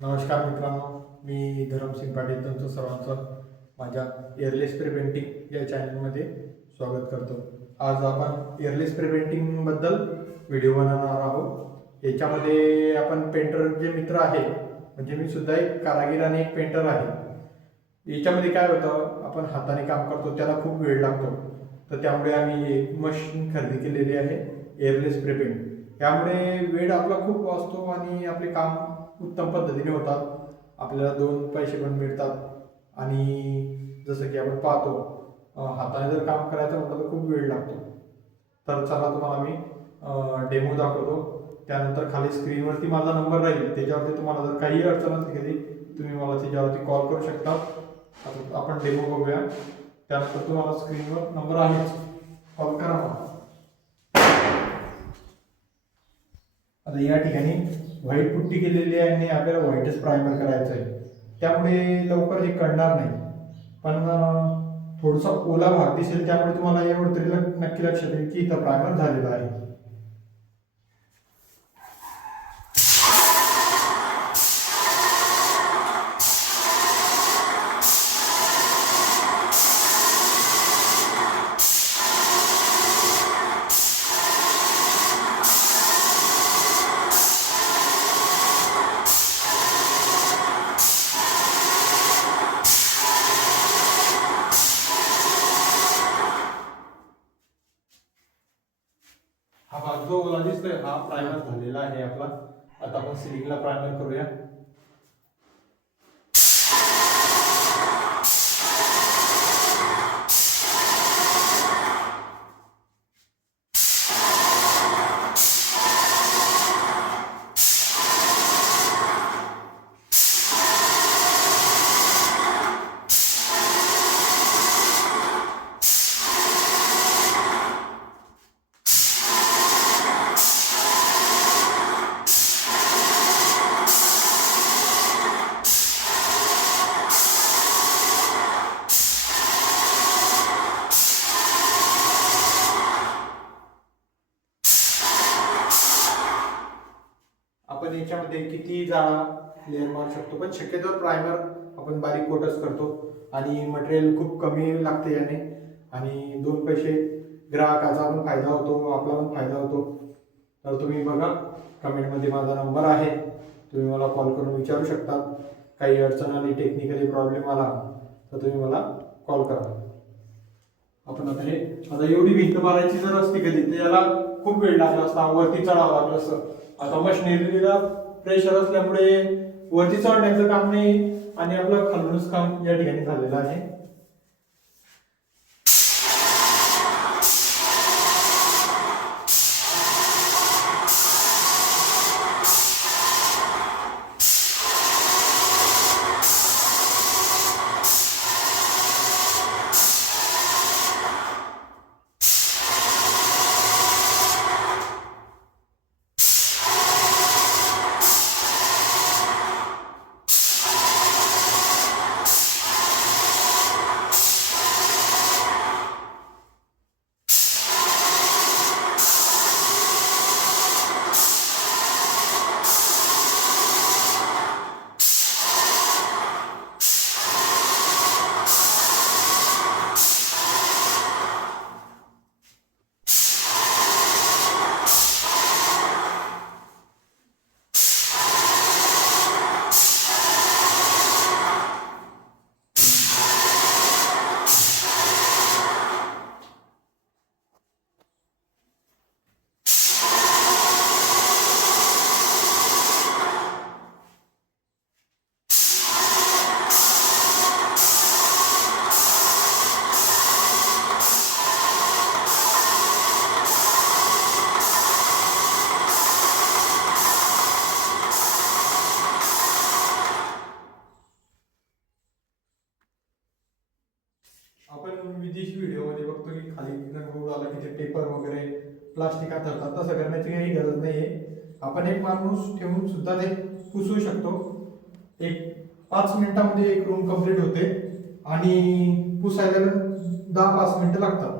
नमस्कार मित्रांनो, मी धरमसिंग पाटील तुमचं सर्वांचं माझ्या एअरलेस स्प्रे पेंटिंग या चॅनलमध्ये स्वागत करतो. आज आपण एअरलेस स्प्रे पेंटिंगबद्दल व्हिडिओ बनवणार आहोत. याच्यामध्ये आपण पेंटर जे मित्र आहे, म्हणजे मी सुद्धा एक कारागीर आणि एक पेंटर आहे. याच्यामध्ये काय होतं, आपण हाताने काम करतो, त्याला खूप वेळ लागतो. तर त्यामुळे आम्ही एक मशीन खरेदी केलेली आहे, एअरलेस स्प्रे पेंट. त्यामुळे वेळ आपला खूप वाचतो आणि आपले काम उत्तम पद्धतीने होतात. आपल्याला 2 पैसे पण मिळतात. आणि जसं की आपण पाहतो, हाताने जर काम करायचं म्हटलं तर खूप वेळ लागतो. तर चला तुम्हाला मी डेमो दाखवतो. त्यानंतर खाली स्क्रीनवरती माझा नंबर राहील, त्याच्यावरती तुम्हाला जर काही अडचण असली तुम्ही मला त्याच्यावरती कॉल करू शकता. आता आपण डेमो बघूया. त्यानंतर तुम्हाला स्क्रीनवर नंबर आहेच, कॉल करा मला. आता या ठिकाणी व्हाईट पुट्टी केलेली आहे आणि आपल्याला व्हाईटच प्रायमर करायचं आहे. त्यामुळे लवकर हे कळणार नाही, पण थोडासा ओला भाग दिसेल, त्यामुळे तुम्हाला एवढं तरी नक्की लक्षात येईल की इथं प्रायमर झालेला आहे. हा भाग जो ओला दिसतोय हा प्रायमर झालेला आहे आपला. आता आपण सिलिंगला प्रायमर करूया. आपण याच्यामध्ये किती जाळा लेअर मारू शकतो, पण शक्यतो प्रायमर आपण बारीक कोटच करतो आणि मटेरियल खूप कमी लागते याने. आणि 2 पैसे ग्राहकाचा पण फायदा होतो, आपला पण फायदा होतो. तर तुम्ही बघा, कमेंटमध्ये माझा नंबर आहे, तुम्ही मला कॉल करून विचारू शकता. काही अडचण आली, टेक्निकली प्रॉब्लेम आला तर तुम्ही मला कॉल करा. आपण आता एवढी भिंत मारायची जर असती कधी तर याला खूप वेळ लागला असता, वरती चढावं लागलं असतं. आता मशिनरीला प्रेशर असल्यामुळे वरती चढण्याचं काम नाही आणि आपलं खालूनच काम या ठिकाणी झालेलं आहे. आपण विदेशी व्हिडिओमध्ये बघतो की खाली रंग उडाला की ते पेपर वगैरे प्लास्टिक हाताळतात. तसं करण्याची काही गरज नाही आहे. आपण एक माणूस ठेवून सुद्धा ते पुसू शकतो. एक 5 मिनिटामध्ये एक रूम कंप्लीट होते आणि पुसायला 10-5 मिनिटं लागतात.